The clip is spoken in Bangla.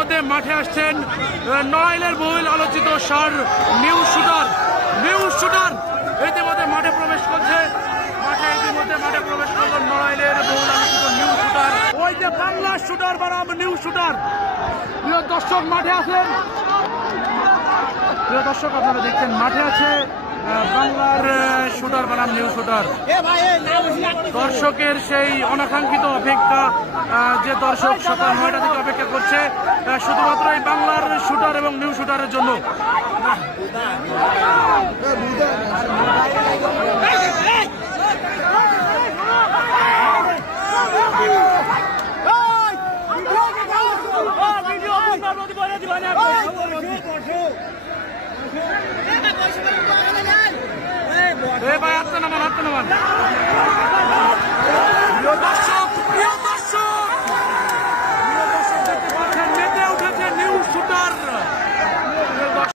ইতিমধ্যে মাঠে আসছেন নড়াইলের বহুল আলোচিত সার নিউজ শুটার ইতিমধ্যে মাঠে প্রবেশ করছে। মাঠে প্রবেশ করলো নড়াইলের বহুল আলোচিত নিউজ শুটার। ওই যে বাংলা শুটার বানাম নিউজ শুটার। প্রিয় দর্শক মাঠে আছেন, প্রিয় দর্শক আপনারা দেখছেন মাঠে আছে বাংলার শুটার বানাম নিউজ শুটার। দর্শকের সেই অনাকাঙ্ক্ষিত অপেক্ষা, যে দর্শক সকাল 9টা থেকে অপেক্ষা করছে শুধুমাত্র এই বাংলার শুটার এবং নিউজ শুটারের জন্য। ভাই হাঁটতে নামান। দর্শক